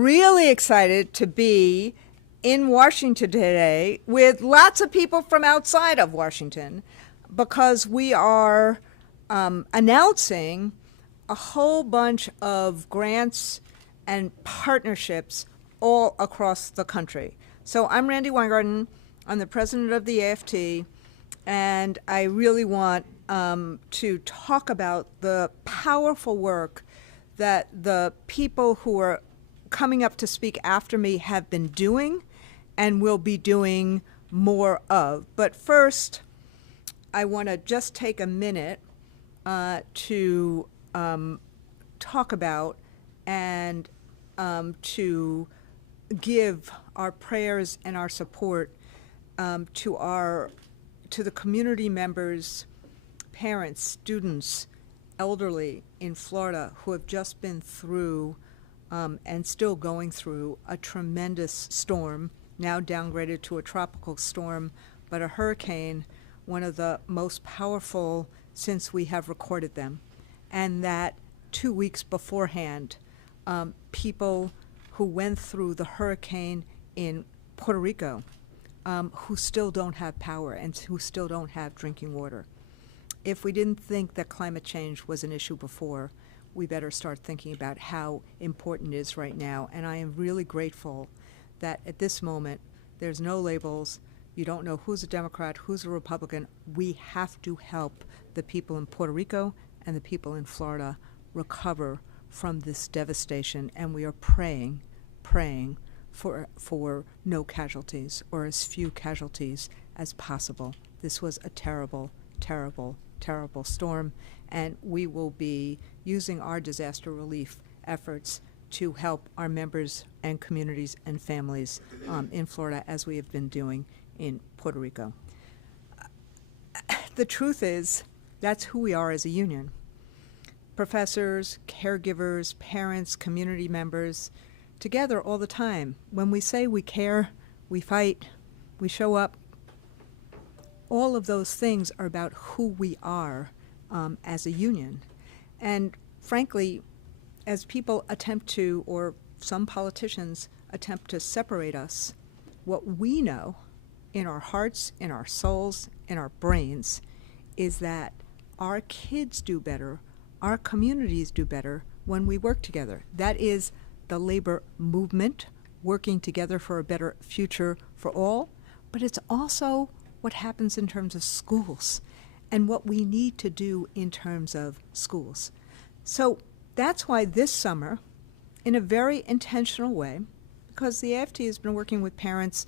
really excited to be in Washington today with lots of people from outside of Washington because we are announcing a whole bunch of grants and partnerships all across the country. So I'm Randy Weingarten. I'm the president of the AFT, and I really want to talk about the powerful work that the people who are coming up to speak after me have been doing and will be doing more of. But first, I want to just take a minute to talk about and to give our prayers and our support to the community members, parents, students, elderly in Florida who have just been through and still going through a tremendous storm, now downgraded to a tropical storm, but a hurricane, one of the most powerful since we have recorded them. And that 2 weeks beforehand, people who went through the hurricane in Puerto Rico who still don't have power and who still don't have drinking water. If we didn't think that climate change was an issue before, we better start thinking about how important it is right now. And I am really grateful that at this moment, there's no labels. You don't know who's a Democrat, who's a Republican. We have to help the people in Puerto Rico and the people in Florida recover from this devastation. And we are praying for no casualties or as few casualties as possible. This was a terrible, terrible, terrible storm, and we will be using our disaster relief efforts to help our members and communities and families in Florida, as we have been doing in Puerto Rico. The truth is, that's who we are as a union. Professors, caregivers, parents, community members, together all the time. When we say we care, we fight, we show up, all of those things are about who we are as a union. And frankly, as people attempt to, or some politicians attempt to separate us, what we know in our hearts, in our souls, in our brains, is that our kids do better, our communities do better when we work together. That is the labor movement, working together for a better future for all, but it's also what happens in terms of schools and what we need to do in terms of schools. So that's why this summer, in a very intentional way, because the AFT has been working with parents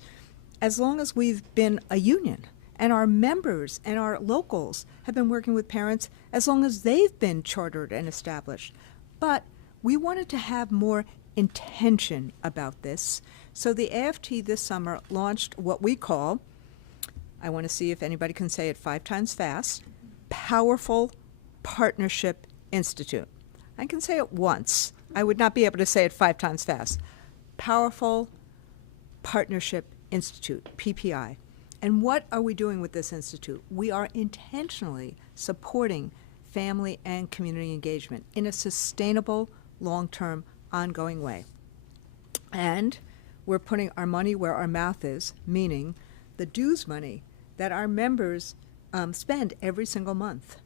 as long as we've been a union, and our members and our locals have been working with parents as long as they've been chartered and established. But we wanted to have more intention about this. So the AFT this summer launched what we call, I want to see if anybody can say it 5 times fast, Powerful Partnership Institute. I can say it once. I would not be able to say it 5 times fast. Powerful Partnership Institute, PPI. And what are we doing with this institute? We are intentionally supporting family and community engagement in a sustainable, long-term, ongoing way. And we're putting our money where our mouth is, meaning the dues money that our members spend every single month.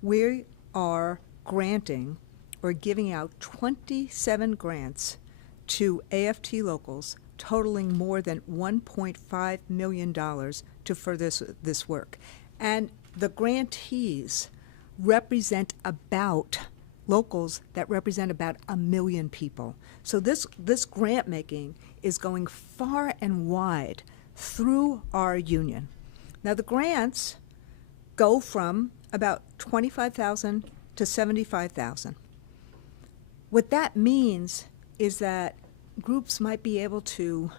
We are granting or giving out 27 grants to AFT locals, totaling more than $1.5 million to further this work. And the grantees represent about locals that represent about 1 million people. So this grant making is going far and wide through our union. Now the grants go from about $25,000 to $75,000. What that means is that groups might be able to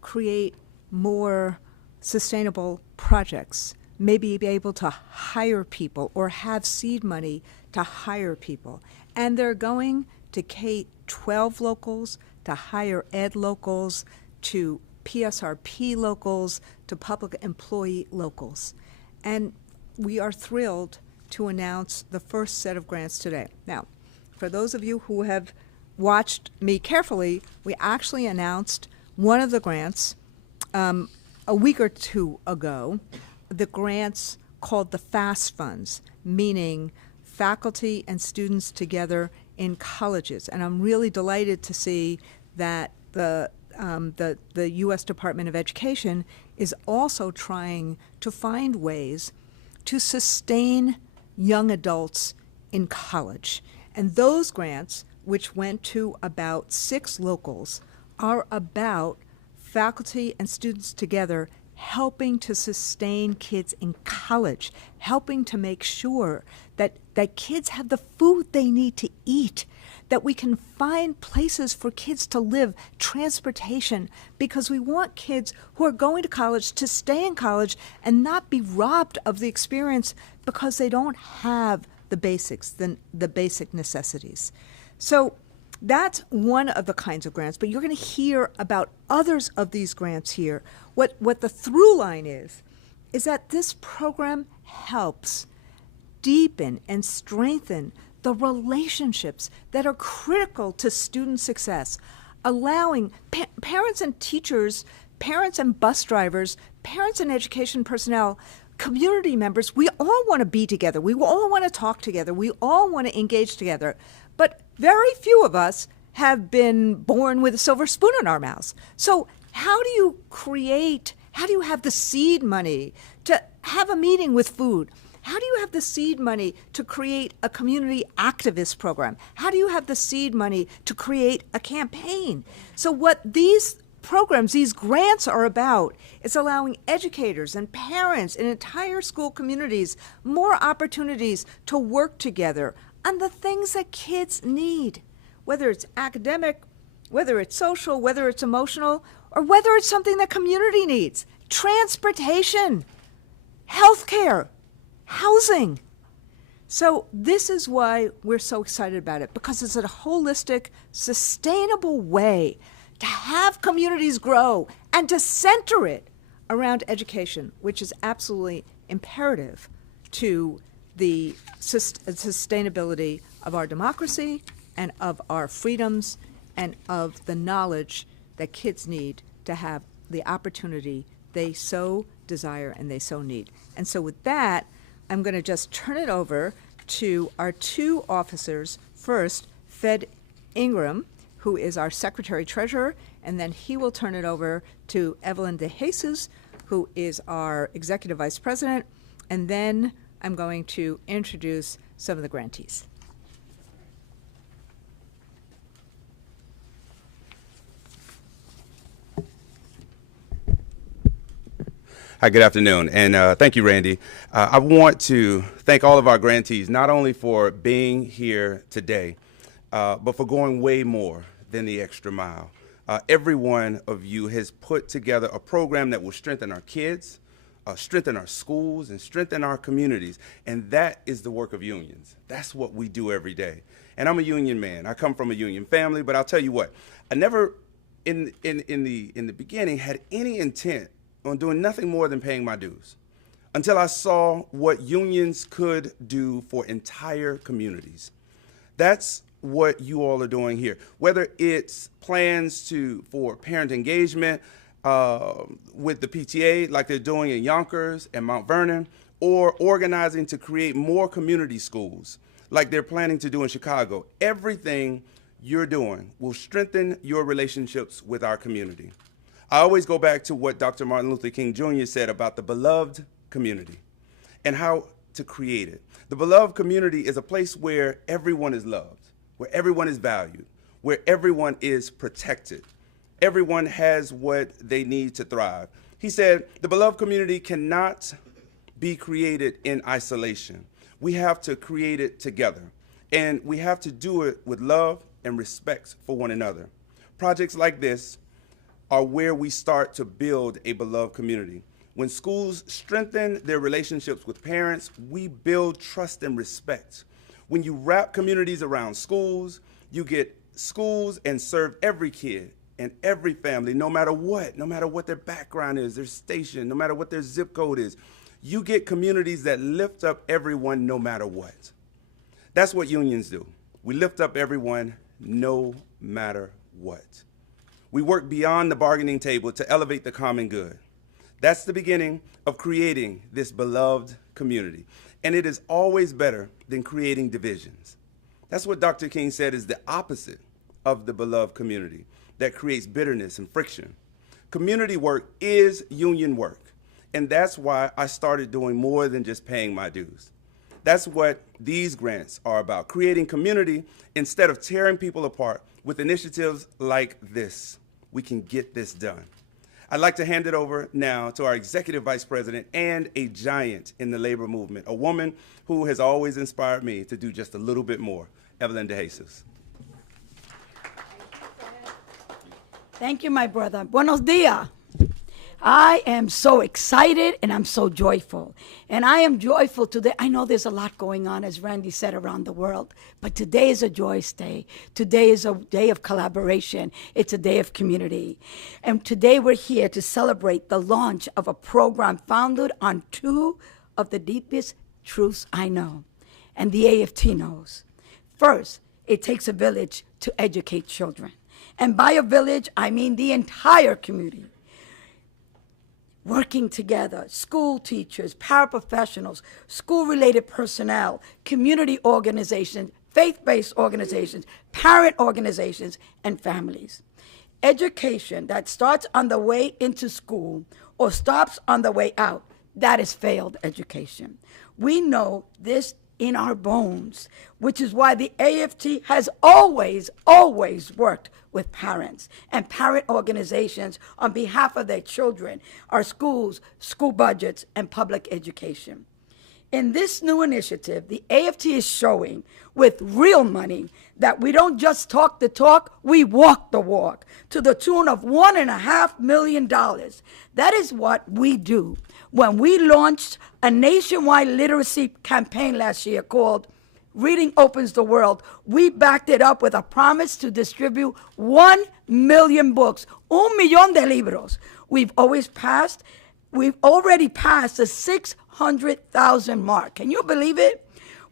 create more sustainable projects, maybe be able to hire people or have seed money to hire people. And they're going to K-12 locals, to higher ed locals, to PSRP locals, to public employee locals. And we are thrilled to announce the first set of grants today. Now, for those of you who have watched me carefully, we actually announced one of the grants a week or two ago, the grants called the FAST funds, meaning faculty and students together in colleges. And I'm really delighted to see that the U.S. Department of Education is also trying to find ways to sustain young adults in college. And those grants, which went to about 6 locals, are about faculty and students together helping to sustain kids in college, helping to make sure that kids have the food they need to eat, that we can find places for kids to live, transportation, because we want kids who are going to college to stay in college and not be robbed of the experience because they don't have the basics, the basic necessities. So that's one of the kinds of grants, but you're going to hear about others of these grants here. What the through line is that this program helps deepen and strengthen the relationships that are critical to student success, allowing parents and teachers, parents and bus drivers, parents and education personnel, community members, we all want to be together. We all want to talk together. We all want to engage together. But very few of us have been born with a silver spoon in our mouths. So how do you have the seed money to have a meeting with food? How do you have the seed money to create a community activist program? How do you have the seed money to create a campaign? So what these programs, these grants are about is allowing educators and parents and entire school communities more opportunities to work together on the things that kids need, whether it's academic, whether it's social, whether it's emotional, or whether it's something that community needs. Transportation, healthcare, housing. So this is why we're so excited about it, because it's a holistic, sustainable way to have communities grow and to center it around education, which is absolutely imperative to the sustainability of our democracy and of our freedoms and of the knowledge that kids need to have the opportunity they so desire and they so need. And so with that, I'm going to just turn it over to our 2 officers. First, Fed Ingram, who is our Secretary-Treasurer, and then he will turn it over to Evelyn DeJesus, who is our Executive Vice President, and then I'm going to introduce some of the grantees. Hi, good afternoon, and thank you, Randy. I want to thank all of our grantees, not only for being here today, but for going way more than the extra mile. Every one of you has put together a program that will strengthen our kids, strengthen our schools, and strengthen our communities, and that is the work of unions. That's what we do every day. And I'm a union man. I come from a union family, but I'll tell you what, I never, in the beginning, had any intent on doing nothing more than paying my dues until I saw what unions could do for entire communities. That's what you all are doing here, whether it's plans for parent engagement with the PTA like they're doing in Yonkers and Mount Vernon, or organizing to create more community schools like they're planning to do in Chicago. Everything you're doing will strengthen your relationships with our community. I always go back to what Dr. Martin Luther King Jr. said about the beloved community and how to create it. The beloved community is a place where everyone is loved, where everyone is valued, where everyone is protected. Everyone has what they need to thrive. He said, the beloved community cannot be created in isolation. We have to create it together, and we have to do it with love and respect for one another. Projects like this are where we start to build a beloved community. When schools strengthen their relationships with parents, we build trust and respect. When you wrap communities around schools, you get schools and serve every kid and every family, no matter what their background is, their station, no matter what their zip code is. You get communities that lift up everyone no matter what. That's what unions do. We lift up everyone no matter what. We work beyond the bargaining table to elevate the common good. That's the beginning of creating this beloved community. And it is always better than creating divisions. That's what Dr. King said is the opposite of the beloved community that creates bitterness and friction. Community work is union work. And that's why I started doing more than just paying my dues. That's what these grants are about, creating community instead of tearing people apart. With initiatives like this, we can get this done. I'd like to hand it over now to our Executive Vice President and a giant in the labor movement, a woman who has always inspired me to do just a little bit more, Evelyn DeJesus. Thank you, my brother. Buenos dias. I am so excited and I'm so joyful. And I am joyful today. I know there's a lot going on, as Randy said, around the world. But today is a joyous day. Today is a day of collaboration. It's a day of community. And today we're here to celebrate the launch of a program founded on two of the deepest truths I know and the AFT knows. First, it takes a village to educate children. And by a village, I mean the entire community. Working together, school teachers, paraprofessionals, school-related personnel, community organizations, faith-based organizations, parent organizations, and families. Education that starts on the way into school or stops on the way out, that is failed education. We know this in our bones, which is why the AFT has always worked with parents and parent organizations on behalf of their children, our schools, school budgets, and public education. In this new initiative, the AFT is showing with real money that we don't just talk the talk, we walk the walk to the tune of $1.5 million. That is what we do. When we launched a nationwide literacy campaign last year called Reading Opens the World, we backed it up with a promise to distribute 1 million books, 1 millón de libros. We've already passed the 600,000 mark. Can you believe it?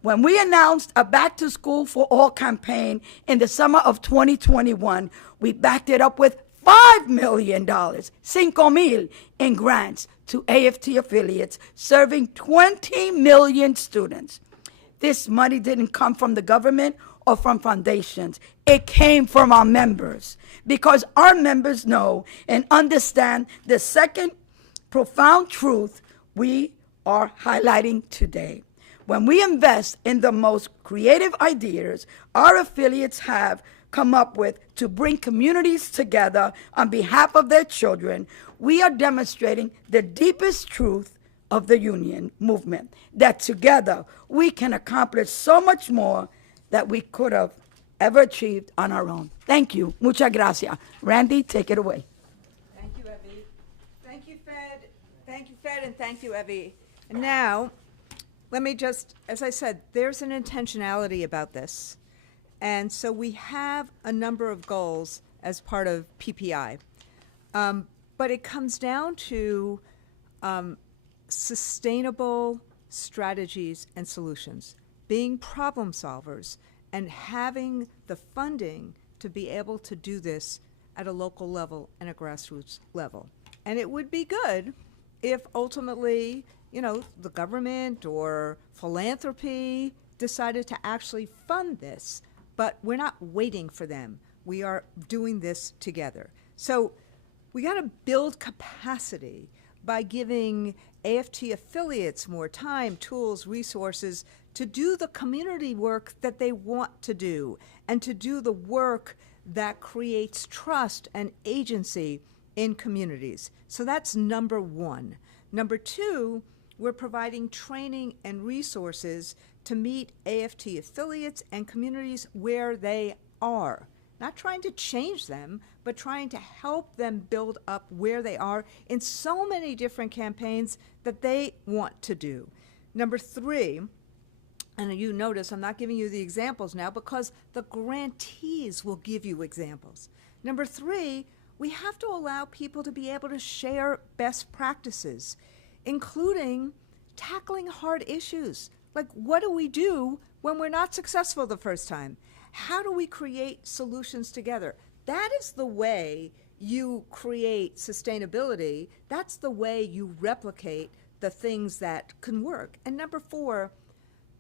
When we announced a Back to School for All campaign in the summer of 2021, we backed it up with $5 million, 5,000 in grants to AFT affiliates, serving 20 million students. This money didn't come from the government or from foundations. It came from our members, because our members know and understand the second profound truth we are highlighting today. When we invest in the most creative ideas our affiliates have come up with to bring communities together on behalf of their children, we are demonstrating the deepest truth of the union movement, that together we can accomplish so much more that we could have ever achieved on our own. Thank you. Muchas gracias. Randy, take it away. Thank you, Evie. Thank you, Fed. Thank you, Fed, and thank you, Evie. And now, let me just, as I said, there's an intentionality about this. And so we have a number of goals as part of PPI. But it comes down to sustainable strategies and solutions, being problem solvers, and having the funding to be able to do this at a local level and a grassroots level. And it would be good if ultimately, the government or philanthropy decided to actually fund this, but we're not waiting for them. We are doing this together. So we got to build capacity by giving AFT affiliates more time, tools, resources to do the community work that they want to do and to do the work that creates trust and agency in communities. So that's number one. Number two, we're providing training and resources to meet AFT affiliates and communities where they are. Not trying to change them, but trying to help them build up where they are in so many different campaigns that they want to do. Number three, and you notice I'm not giving you the examples now because the grantees will give you examples. Number three, we have to allow people to be able to share best practices, including tackling hard issues. Like, what do we do when we're not successful the first time? How do we create solutions together? That is the way you create sustainability. That's the way you replicate the things that can work. And number 4,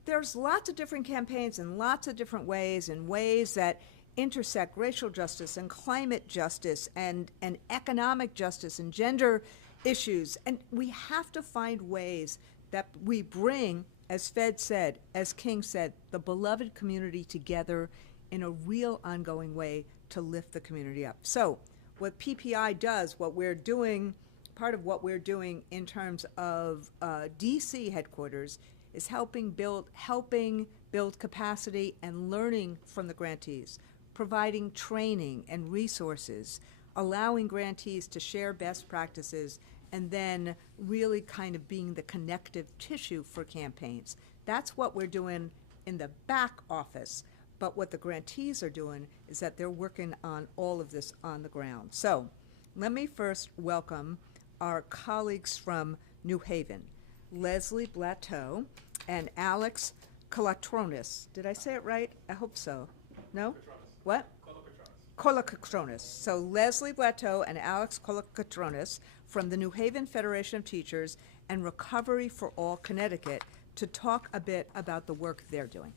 there's lots of different campaigns in lots of different ways, and ways that intersect racial justice and climate justice and economic justice and gender issues. And we have to find ways that we bring, as Fed said, as King said, the beloved community together in a real ongoing way to lift the community up. So what PPI does, what we're doing, part of what we're doing in terms of DC headquarters, is helping build capacity and learning from the grantees, providing training and resources, allowing grantees to share best practices, and then really kind of being the connective tissue for campaigns. That's what we're doing in the back office. But what the grantees are doing is that they're working on all of this on the ground. So let me first welcome our colleagues from New Haven, Leslie Blateau and Alex Kolokotronis. Did I say it right? I hope so. No? What? Kolokotronis. So Leslie Blateau and Alex Kolokotronis from the New Haven Federation of Teachers and Recovery for All Connecticut to talk a bit about the work they're doing.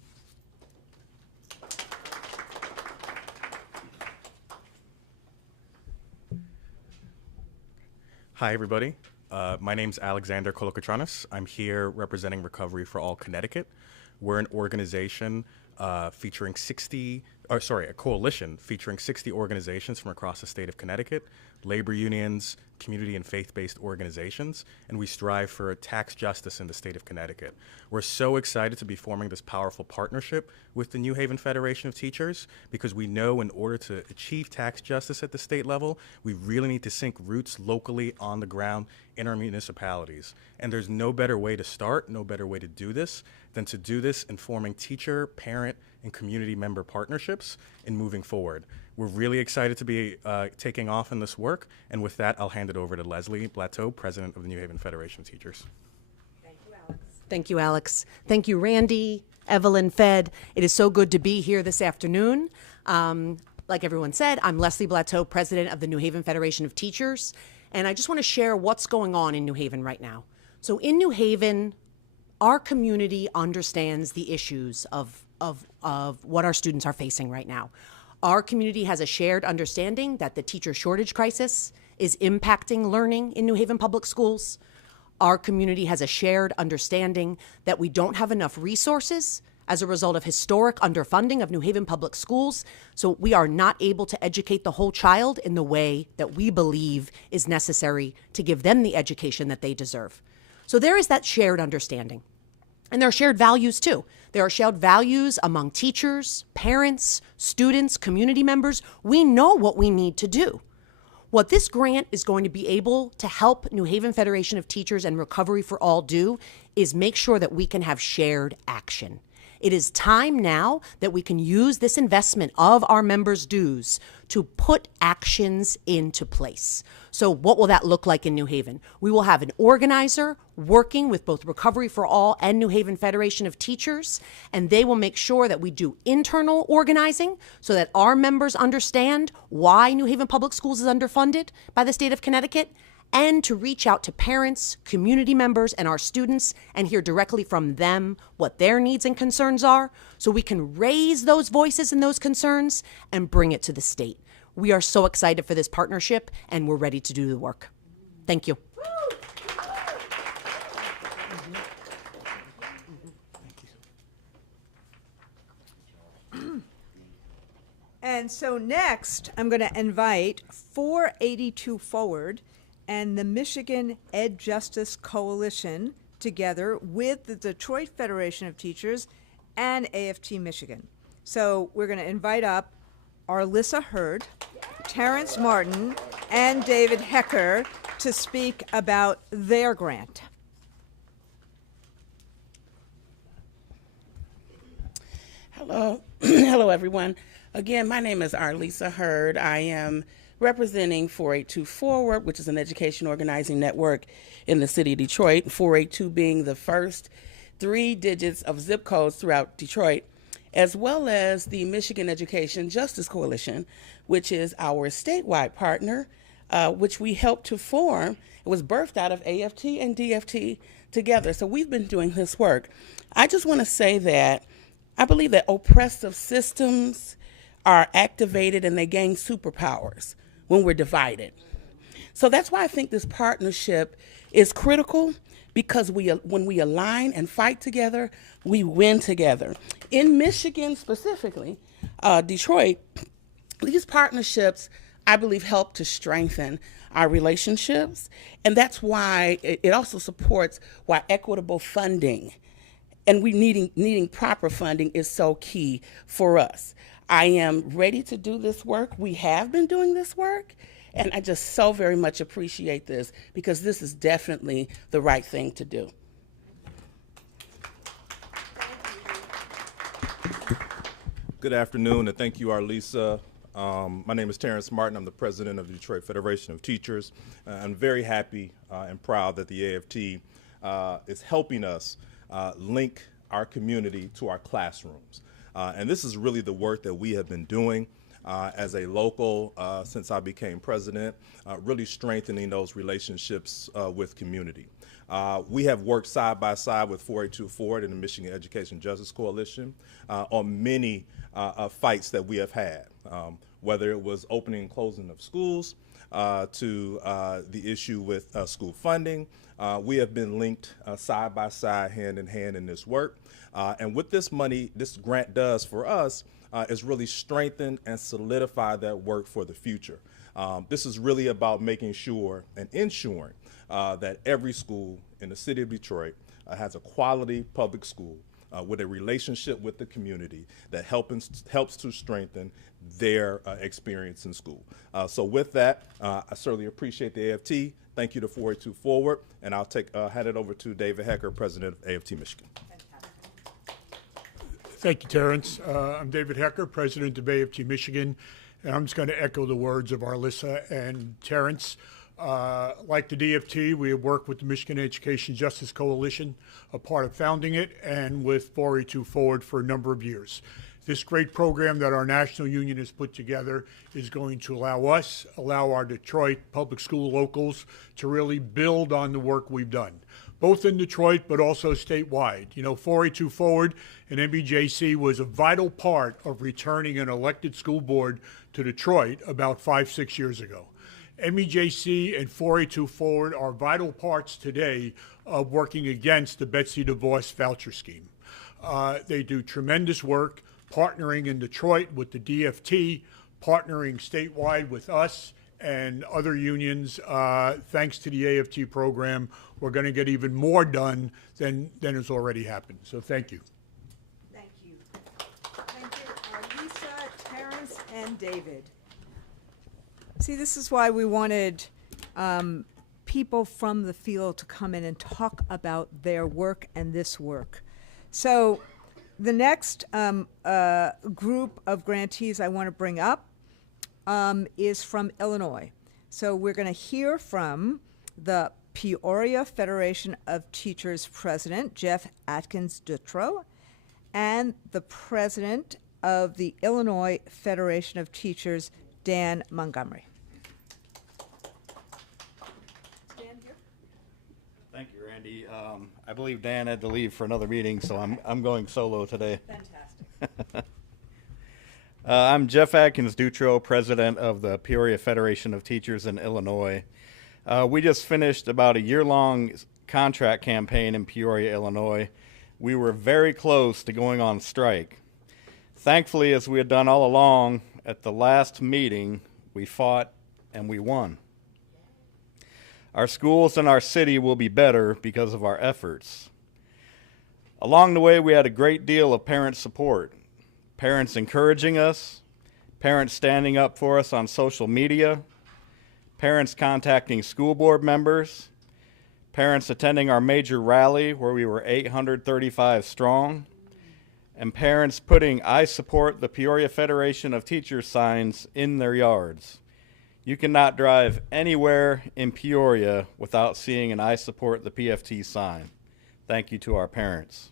Hi, everybody. My name's Alexander Kolokotronis. I'm here representing Recovery for All Connecticut. We're an organization featuring a coalition featuring 60 organizations from across the state of Connecticut, labor unions, community and faith-based organizations, and we strive for tax justice in the state of Connecticut. We're so excited to be forming this powerful partnership with the New Haven Federation of Teachers because we know in order to achieve tax justice at the state level, we really need to sink roots locally on the ground in our municipalities. And there's no better way to start, no better way to do this than to do this in forming teacher, parent, and community member partnerships and moving forward. We're really excited to be taking off in this work, and with that, I'll hand it over to Leslie Blateau, President of the New Haven Federation of Teachers. Thank you, Alex. Thank you, Alex. Thank you, Randy, Evelyn, Fed. It is so good to be here this afternoon. Like everyone said, I'm Leslie Blateau, President of the New Haven Federation of Teachers, and I just want to share what's going on in New Haven right now. So in New Haven, our community understands the issues of what our students are facing right now. Our community has a shared understanding that the teacher shortage crisis is impacting learning in New Haven public schools. Our community has a shared understanding that we don't have enough resources as a result of historic underfunding of New Haven public schools, so we are not able to educate the whole child in the way that we believe is necessary to give them the education that they deserve. So there is that shared understanding. And there are shared values too. There are shared values among teachers, parents, students, community members. We know what we need to do. What this grant is going to be able to help New Haven Federation of Teachers and Recovery for All do is make sure that we can have shared action. It is time now that we can use this investment of our members' dues to put actions into place. So what will that look like in New Haven? We will have an organizer working with both Recovery for All and New Haven Federation of Teachers, and they will make sure that we do internal organizing so that our members understand why New Haven Public Schools is underfunded by the state of Connecticut, and to reach out to parents, community members, and our students and hear directly from them what their needs and concerns are so we can raise those voices and those concerns and bring it to the state. We are so excited for this partnership, and we're ready to do the work. Thank you. And so next, I'm going to invite 482 Forward and the Michigan Ed Justice Coalition together with the Detroit Federation of Teachers and AFT Michigan. So we're going to invite up Arlissa Hurd, Terrence Martin, and David Hecker to speak about their grant. Hello. Hello, everyone. Again, my name is Arlissa Hurd. I am representing 482 Forward, which is an education organizing network in the city of Detroit, 482 being the first 3 digits of zip codes throughout Detroit. as well as the Michigan Education Justice Coalition, which is our statewide partner, which we helped to form. It was birthed out of AFT and DFT together. So we've been doing this work. I just want to say that I believe that oppressive systems are activated and they gain superpowers when we're divided. So that's why I think this partnership is critical, because when we align and fight together, we win together. In Michigan specifically, Detroit, these partnerships, I believe, help to strengthen our relationships. And that's why it also supports why equitable funding and we needing proper funding is so key for us. I am ready to do this work. We have been doing this work, and I just so very much appreciate this, because this is definitely the right thing to do. Good afternoon, and thank you, Arlisa. My name is Terrence Martin. I'm the president of the Detroit Federation of Teachers. I'm very happy and proud that the AFT is helping us link our community to our classrooms. And this is really the work that we have been doing as a local since I became president, really strengthening those relationships with community. We have worked side by side with 482 Forward and the Michigan Education Justice Coalition on many fights that we have had, whether it was opening and closing of schools to the issue with school funding. We have been linked side by side, hand in hand in this work. And what this money, this grant does for us is really strengthen and solidify that work for the future. This is really about making sure and ensuring that every school in the city of Detroit has a quality public school with a relationship with the community that helps to strengthen their experience in school. So with that, I certainly appreciate the AFT. Thank you to 482 Forward, and I'll hand it over to David Hecker, president of AFT Michigan. Thank you, Terrence. I'm David Hecker, president of AFT Michigan, and I'm just going to echo the words of Arlisa and Terrence. Like the DFT, we have worked with the Michigan Education Justice Coalition, a part of founding it, and with 482 Forward for a number of years. This great program that our national union has put together is going to allow our Detroit public school locals to really build on the work we've done, both in Detroit but also statewide. You know, 482 Forward and MBJC was a vital part of returning an elected school board to Detroit about 5-6 years ago. MEJC and 482 Forward are vital parts today of working against the Betsy DeVos voucher scheme. They do tremendous work, partnering in Detroit with the DFT, partnering statewide with us and other unions. Thanks to the AFT program, we're going to get even more done than has already happened. So thank you. Thank you. Thank you, Lisa, Terrence, and David. See, this is why we wanted people from the field to come in and talk about their work and this work. So the next group of grantees I want to bring up is from Illinois. So we're going to hear from the Peoria Federation of Teachers President, Jeff Atkins-Dutrow, and the President of the Illinois Federation of Teachers, Dan Montgomery. Dan here? Thank you, Randy. I believe Dan had to leave for another meeting, so I'm going solo today. Fantastic. I'm Jeff Atkins-Dutrow, president of the Peoria Federation of Teachers in Illinois. We just finished about a year-long contract campaign in Peoria, Illinois. We were very close to going on strike. Thankfully, as we had done all along, at the last meeting, we fought and we won. Our schools and our city will be better because of our efforts. Along the way, we had a great deal of parent support. Parents encouraging us, parents standing up for us on social media, parents contacting school board members, parents attending our major rally where we were 835 strong, and parents putting "I support the Peoria Federation of Teachers" signs in their yards. You cannot drive anywhere in Peoria without seeing an "I support the PFT" sign. Thank you to our parents.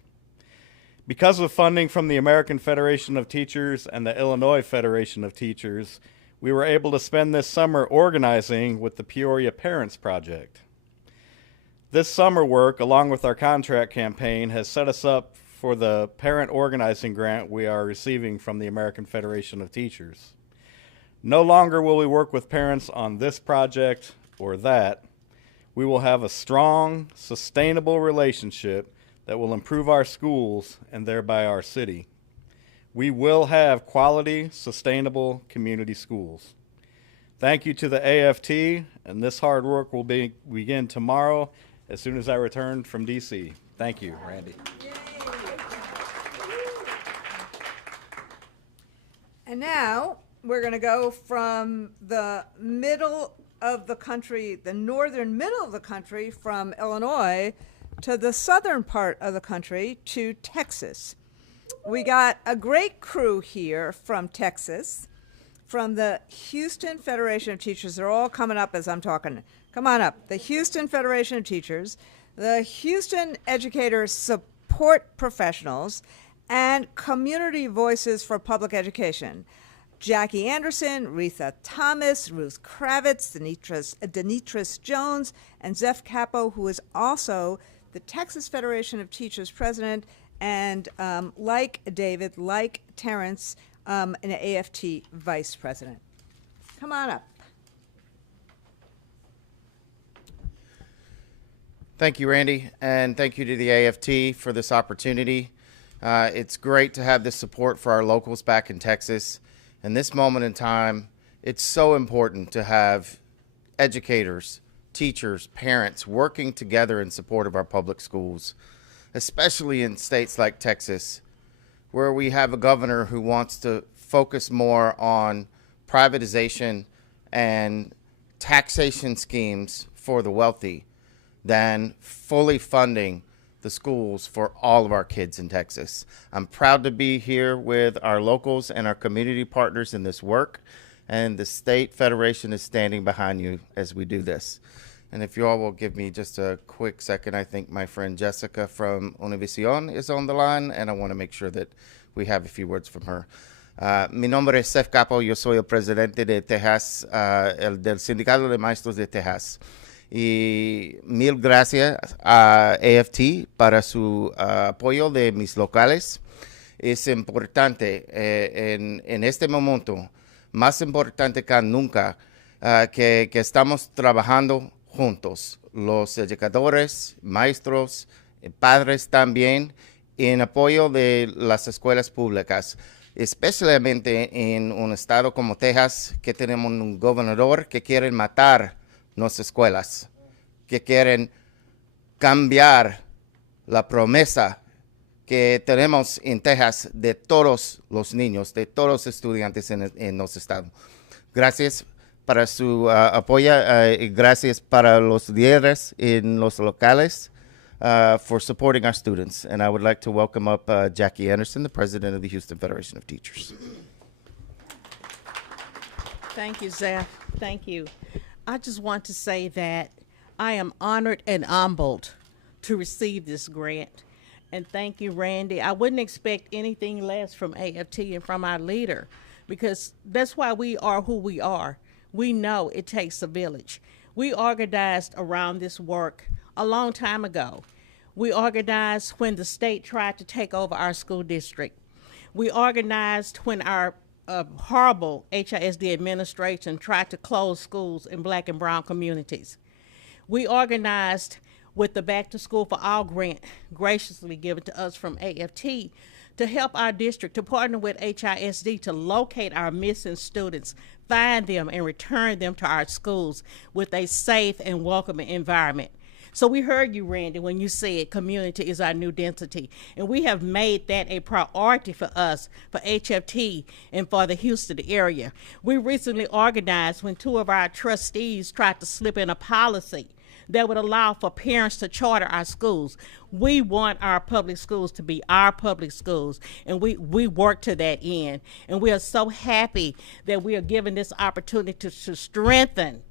Because of funding from the American Federation of Teachers and the Illinois Federation of Teachers, we were able to spend this summer organizing with the Peoria Parents Project. This summer work, along with our contract campaign, has set us up for the parent organizing grant we are receiving from the American Federation of Teachers. No longer will we work with parents on this project or that. We will have a strong, sustainable relationship that will improve our schools and thereby our city. We will have quality, sustainable community schools. Thank you to the AFT, and this hard work will begin tomorrow as soon as I return from DC. Thank you, Randy. And now we're going to go from the middle of the country, the northern middle of the country, from Illinois to the southern part of the country to Texas. We got a great crew here from Texas, from the Houston Federation of Teachers. They're all coming up as I'm talking. Come on up. The Houston Federation of Teachers, the Houston Educator Support Professionals, and Community Voices for Public Education. Jackie Anderson, Retha Thomas, Ruth Kravitz, Denitris Jones, and Zeph Capo, who is also the Texas Federation of Teachers president, and like David, like Terrence, an AFT vice president. Come on up. Thank you, Randy, and thank you to the AFT for this opportunity. It's great to have this support for our locals back in Texas. In this moment in time, it's so important to have educators, teachers, parents working together in support of our public schools, especially in states like Texas, where we have a governor who wants to focus more on privatization and taxation schemes for the wealthy than fully funding the schools for all of our kids in Texas. I'm proud to be here with our locals and our community partners in this work, and the State Federation is standing behind you as we do this. And if you all will give me just a quick second, I think my friend Jessica from Univision is on the line, and I want to make sure that we have a few words from her. Mi nombre es Seth Capo, yo soy el presidente de Texas, del Sindicato de Maestros de Texas. Y mil gracias a AFT para su apoyo de mis locales. Es importante en este momento, más importante que nunca, que estamos trabajando juntos, los educadores, maestros, padres también, en apoyo de las escuelas públicas, especialmente en un estado como Texas, que tenemos un gobernador que quiere matar nuestras escuelas, que quieren cambiar la promesa que tenemos en Texas de todos los niños, de todos los estudiantes en nuestro estado. Gracias para su apoyo y gracias para los líderes en los locales for supporting our students. And I would like to welcome up Jackie Anderson, the president of the Houston Federation of Teachers. Thank you, Zeph. Thank you. I just want to say that I am honored and humbled to receive this grant. And thank you, Randy. I wouldn't expect anything less from AFT and from our leader, because that's why we are who we are. We know it takes a village. We organized around this work a long time ago. We organized when the state tried to take over our school district. We organized when our horrible HISD administration tried to close schools in Black and brown communities. We organized with the Back to School for All grant graciously given to us from AFT to help our district, to partner with HISD to locate our missing students, find them, and return them to our schools with a safe and welcoming environment. So we heard you, Randy, when you said community is our new density. And we have made that a priority for us, for HFT, and for the Houston area. We recently organized when 2 of our trustees tried to slip in a policy that would allow for parents to charter our schools. We want our public schools to be our public schools, and we work to that end. And we are so happy that we are given this opportunity to strengthen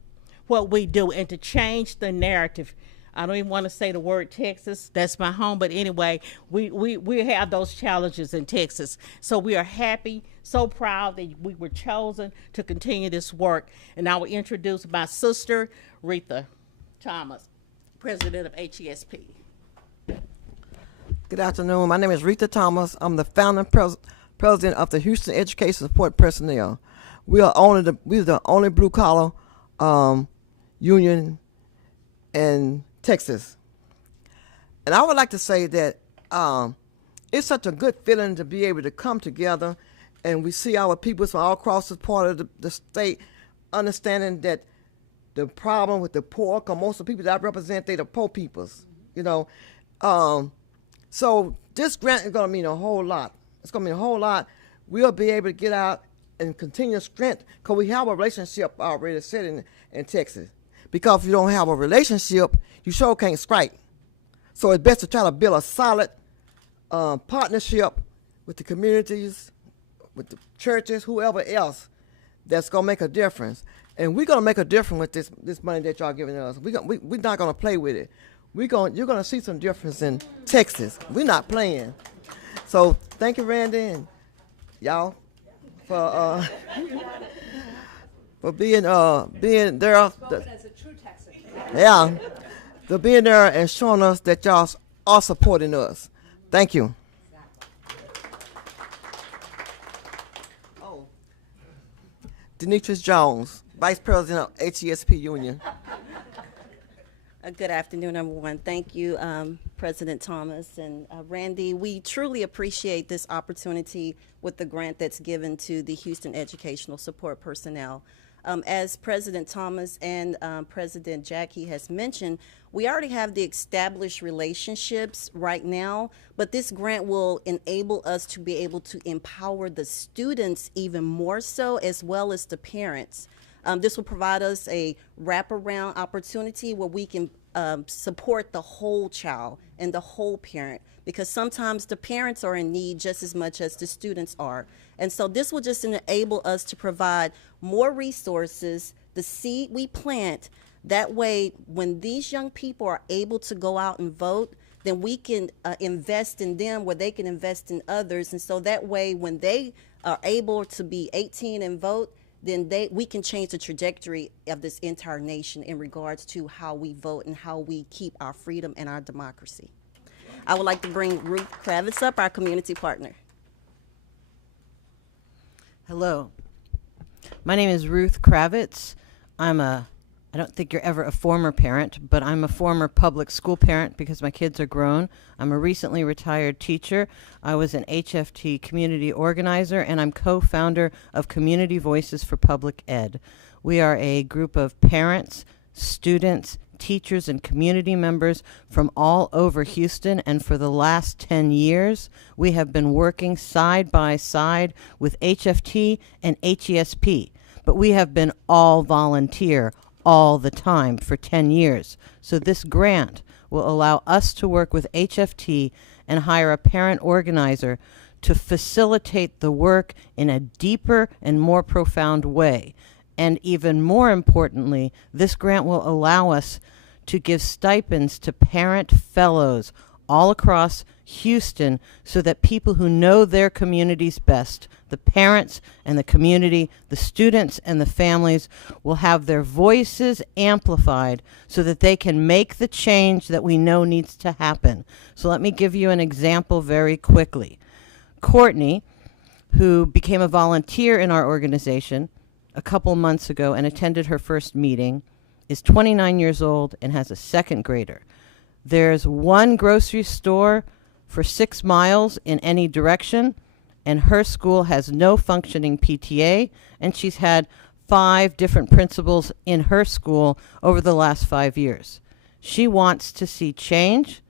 what we do and to change the narrative I don't even want to say the word Texas. That's my home. But anyway, we have those challenges in Texas. So we are happy, so proud that we were chosen to continue this work. And I will introduce my sister, Rita Thomas, president of HESP. Good afternoon. My name is Rita Thomas. I'm the founding president of the Houston Education Support Personnel. We're the only blue collar union in Texas. And I would like to say that it's such a good feeling to be able to come together and we see our people from all across this part of the state understanding that the problem with the poor, because most of the people that I represent, they're the poor peoples, you know. So this grant is going to mean a whole lot. It's going to mean a whole lot. We'll be able to get out and continue strength because we have a relationship already set in Texas. Because if you don't have a relationship, you sure can't strike. So it's best to try to build a solid partnership with the communities, with the churches, whoever else that's going to make a difference. And we're going to make a difference with this money that y'all giving us. We're not going to play with it. You're going to see some difference in Texas. We're not playing. So thank you, Randy, and y'all for being there. As a true Texan. Yeah, for being there and showing us that y'all are supporting us. Thank you. Oh, Demetrius Jones, Vice President of HESP Union. Good afternoon, everyone. Thank you, President Thomas and Randy. We truly appreciate this opportunity with the grant that's given to the Houston Educational Support Personnel. As President Thomas and President Jackie has mentioned, we already have the established relationships right now, but this grant will enable us to be able to empower the students even more so, as well as the parents. This will provide us a wraparound opportunity where we can support the whole child and the whole parent, because sometimes the parents are in need just as much as the students are. And so this will just enable us to provide more resources, the seed we plant. That way, when these young people are able to go out and vote, then we can invest in them where they can invest in others. And so that way, when they are able to be 18 and vote, then we can change the trajectory of this entire nation in regards to how we vote and how we keep our freedom and our democracy. I would like to bring Ruth Kravitz up, our community partner. Hello. My name is Ruth Kravitz. I don't think you're ever a former parent, but I'm a former public school parent because my kids are grown. I'm a recently retired teacher. I was an HFT community organizer, and I'm co-founder of Community Voices for Public Ed. We are a group of parents, students, teachers, and community members from all over Houston, and for the last 10 years, we have been working side by side with HFT and HESP, but we have been all volunteer all the time for 10 years. So this grant will allow us to work with HFT and hire a parent organizer to facilitate the work in a deeper and more profound way. And even more importantly, this grant will allow us to give stipends to parent fellows all across Houston so that people who know their communities best, the parents and the community, the students and the families, will have their voices amplified so that they can make the change that we know needs to happen. So let me give you an example very quickly. Courtney, who became a volunteer in our organization a couple months ago and attended her first meeting, is 29 years old and has a second grader. There's one grocery store for 6 miles in any direction, and her school has no functioning PTA, and she's had 5 different principals in her school over the last 5 years. She wants to see change,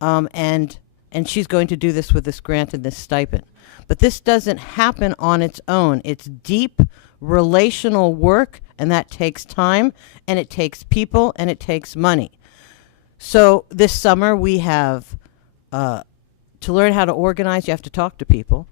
and she's going to do this with this grant and this stipend. But this doesn't happen on its own. It's deep relational work, and that takes time, and it takes people, and it takes money. So this summer we have, to learn how to organize, you have to talk to people.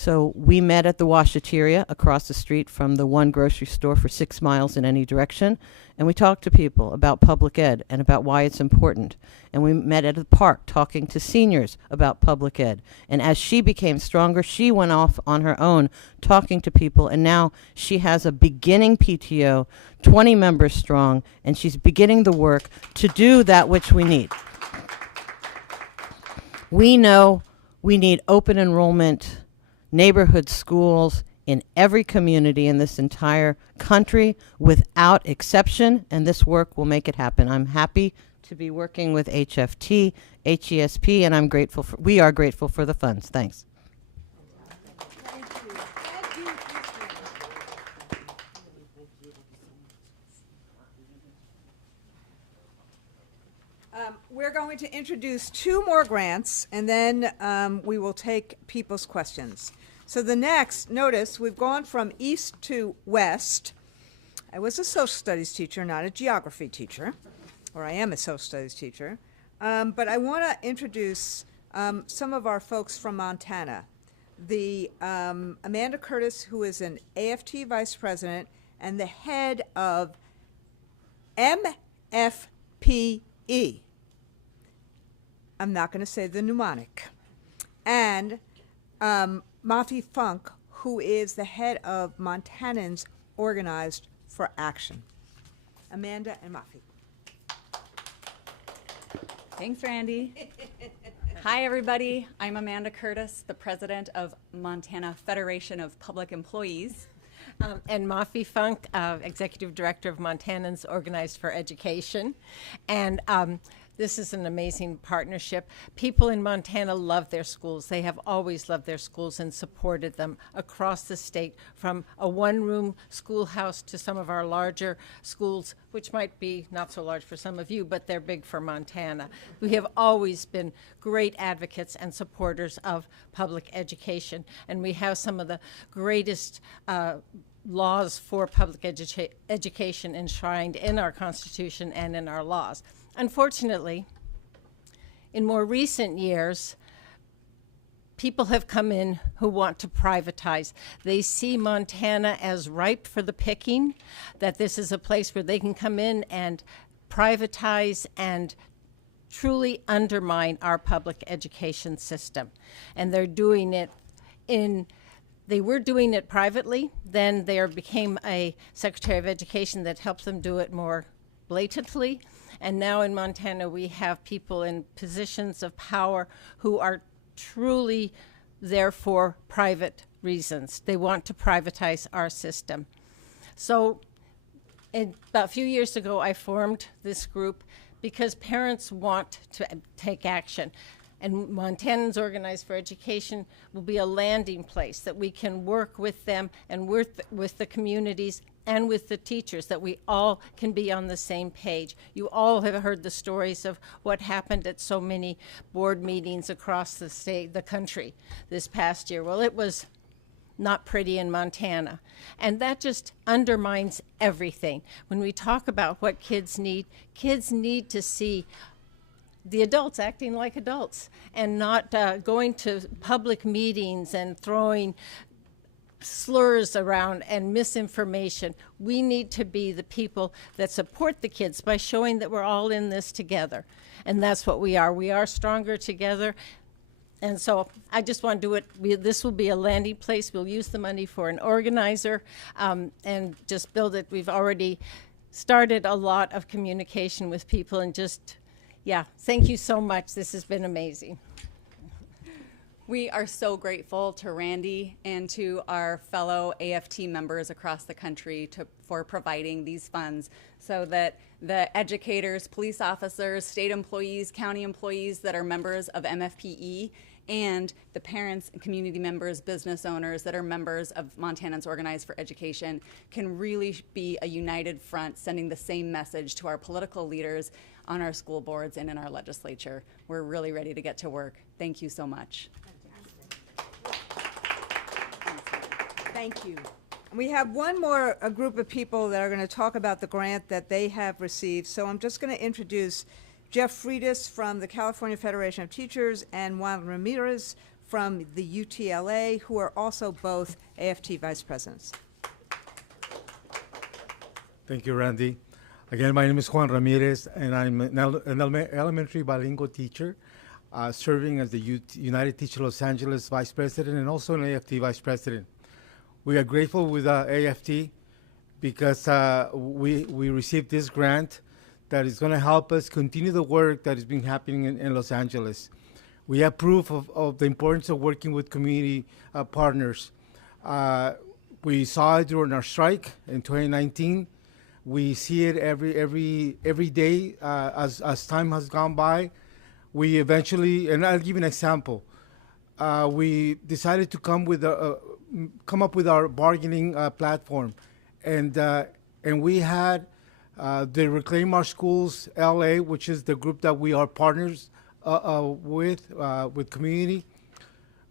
So we met at the Washateria across the street from the one grocery store for 6 miles in any direction. And we talked to people about public ed and about why it's important. And we met at the park talking to seniors about public ed. And as she became stronger, she went off on her own talking to people. And now she has a beginning PTO, 20 members strong, and she's beginning the work to do that which we need. We know we need open enrollment neighborhood schools in every community in this entire country without exception, and this work will make it happen. I'm happy to be working with HFT, HESP, and we are grateful for the funds. Thanks. We're going to introduce 2 more grants, and then we will take people's questions. So the next, notice, we've gone from east to west. I was a social studies teacher, not a geography teacher, or I am a social studies teacher. But I want to introduce some of our folks from Montana. The Amanda Curtis, who is an AFT vice president and the head of MFPE. I'm not going to say the mnemonic. And Mafi Funk, who is the head of Montanans Organized for Action. Amanda and Mafi. Thanks, Randy. Hi, everybody. I'm Amanda Curtis, the president of Montana Federation of Public Employees. And Mafi Funk, executive director of Montanans Organized for Education. And this is an amazing partnership. People in Montana love their schools. They have always loved their schools and supported them across the state, from a one-room schoolhouse to some of our larger schools, which might be not so large for some of you, but they're big for Montana. We have always been great advocates and supporters of public education, and we have some of the greatest laws for public education enshrined in our Constitution and in our laws. Unfortunately, in more recent years, people have come in who want to privatize. They see Montana as ripe for the picking, that this is a place where they can come in and privatize and truly undermine our public education system. And they're doing it they were doing it privately, then there became a Secretary of Education that helps them do it more blatantly. And now in Montana, we have people in positions of power who are truly there for private reasons. They want to privatize our system. So about a few years ago, I formed this group because parents want to take action. And Montanans Organized for Education will be a landing place that we can work with them and work with the communities and with the teachers, that we all can be on the same page. You all have heard the stories of what happened at so many board meetings across the state, the country this past year. Well, it was not pretty in Montana. And that just undermines everything. When we talk about what kids need to see the adults acting like adults and not going to public meetings and throwing slurs around and misinformation. We need to be the people that support the kids by showing that we're all in this together. And that's what we are. We are stronger together. And so I just want to do it. This will be a landing place. We'll use the money for an organizer and just build it. We've already started a lot of communication with people and just, yeah, thank you so much. This has been amazing. We are so grateful to Randy and to our fellow AFT members across the country for providing these funds so that the educators, police officers, state employees, county employees that are members of MFPE, and the parents and community members, business owners that are members of Montanans Organized for Education can really be a united front, sending the same message to our political leaders on our school boards and in our legislature. We're really ready to get to work. Thank you so much. Thank you. We have one more group of people that are going to talk about the grant that they have received. So I'm just going to introduce Jeff Freitas from the California Federation of Teachers and Juan Ramirez from the UTLA, who are also both AFT vice presidents. Thank you, Randy. Again, my name is Juan Ramirez, and I'm an elementary bilingual teacher, serving as the United Teacher Los Angeles Vice President and also an AFT Vice President. We are grateful with AFT because we received this grant that is going to help us continue the work that has been happening in Los Angeles. We have proof of the importance of working with community partners. We saw it during our strike in 2019. We see it every day as time has gone by. We eventually, and I'll give you an example. We decided to come up with our bargaining platform, and we had the Reclaim Our Schools LA, which is the group that we are partners with community.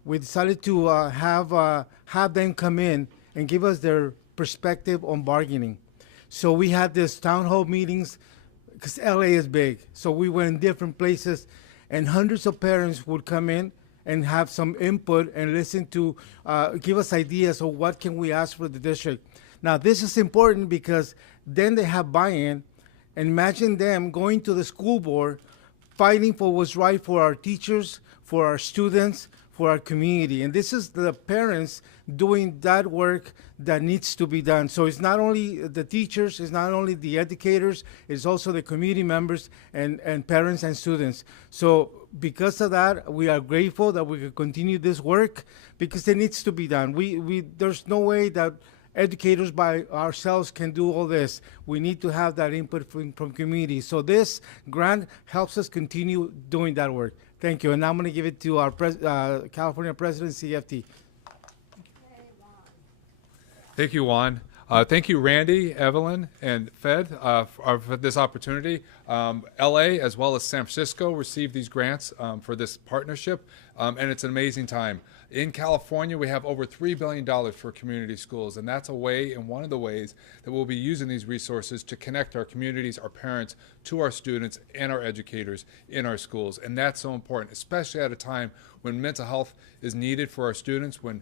We decided to have them come in and give us their perspective on bargaining. So we had this town hall meetings because LA is big. So we went in different places, and hundreds of parents would come in and have some input and listen to give us ideas of what can we ask for the district. Now this is important because then they have buy-in. And imagine them going to the school board, fighting for what's right for our teachers, for our students, for our community. And this is the parents doing that work that needs to be done. So it's not only the teachers, it's not only the educators, it's also the community members and parents and students. So because of that, we are grateful that we can continue this work because it needs to be done. There's no way that educators by ourselves can do all this. We need to have that input from community. So this grant helps us continue doing that work. Thank you. And now I'm going to give it to our California President, CFT. Thank you, Juan. Thank you, Randy, Evelyn, and Fed for this opportunity. LA as well as San Francisco received these grants for this partnership, and it's an amazing time. In California, we have over $3 billion for community schools, and that's a way and one of the ways that we'll be using these resources to connect our communities, our parents, to our students and our educators in our schools. And that's so important, especially at a time when mental health is needed for our students, when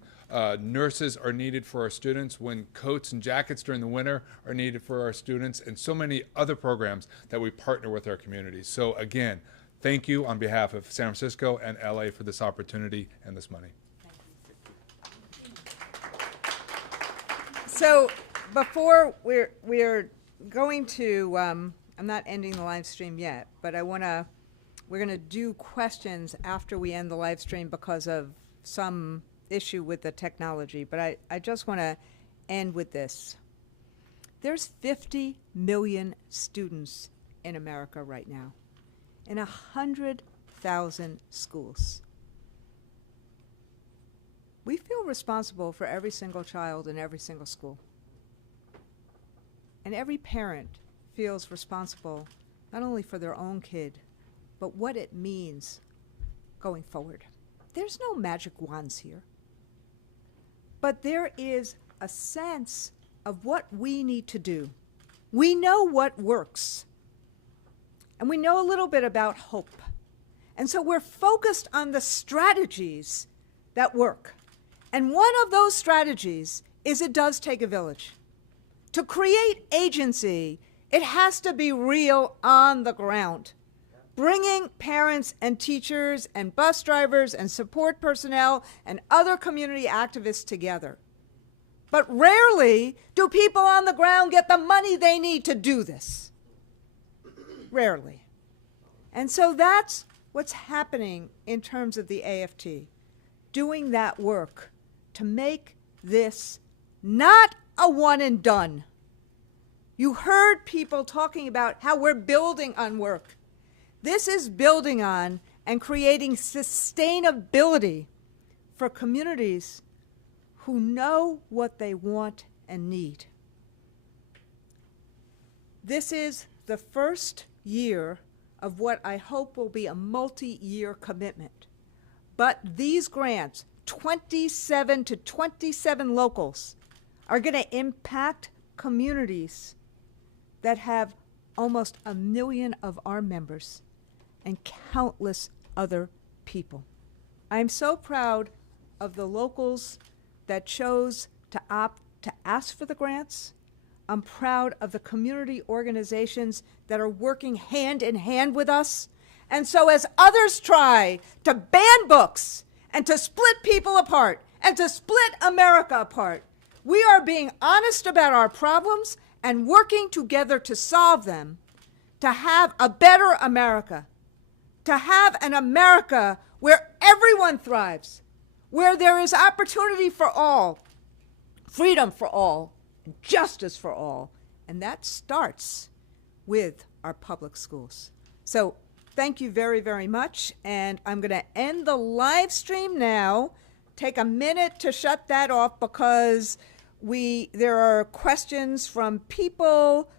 nurses are needed for our students, when coats and jackets during the winter are needed for our students, and so many other programs that we partner with our communities. So again, thank you on behalf of San Francisco and LA for this opportunity and this money. So before we're going to, I'm not ending the live stream yet, but we're going to do questions after we end the live stream because of some issue with the technology. But I just want to end with this. There's 50 million students in America right now in 100,000 schools. We feel responsible for every single child in every single school. And every parent feels responsible not only for their own kid, but what it means going forward. There's no magic wands here. But there is a sense of what we need to do. We know what works. And we know a little bit about hope. And so we're focused on the strategies that work. And one of those strategies is it does take a village. To create agency, it has to be real on the ground. Bringing parents and teachers and bus drivers and support personnel and other community activists together. But rarely do people on the ground get the money they need to do this. Rarely. And so that's what's happening in terms of the AFT, doing that work to make this not a one and done. You heard people talking about how we're building on work. This is building on and creating sustainability for communities who know what they want and need. This is the first year of what I hope will be a multi-year commitment. But these grants, 27 to 27 locals, are going to impact communities that have almost 1 million of our members and countless other people. I'm so proud of the locals that chose to opt to ask for the grants. I'm proud of the community organizations that are working hand in hand with us. And so as others try to ban books and to split people apart and to split America apart, we are being honest about our problems and working together to solve them, to have a better America, to have an America where everyone thrives, where there is opportunity for all, freedom for all, justice for all. And that starts with our public schools. So thank you very, very much. And I'm going to end the live stream now. Take a minute to shut that off because there are questions from people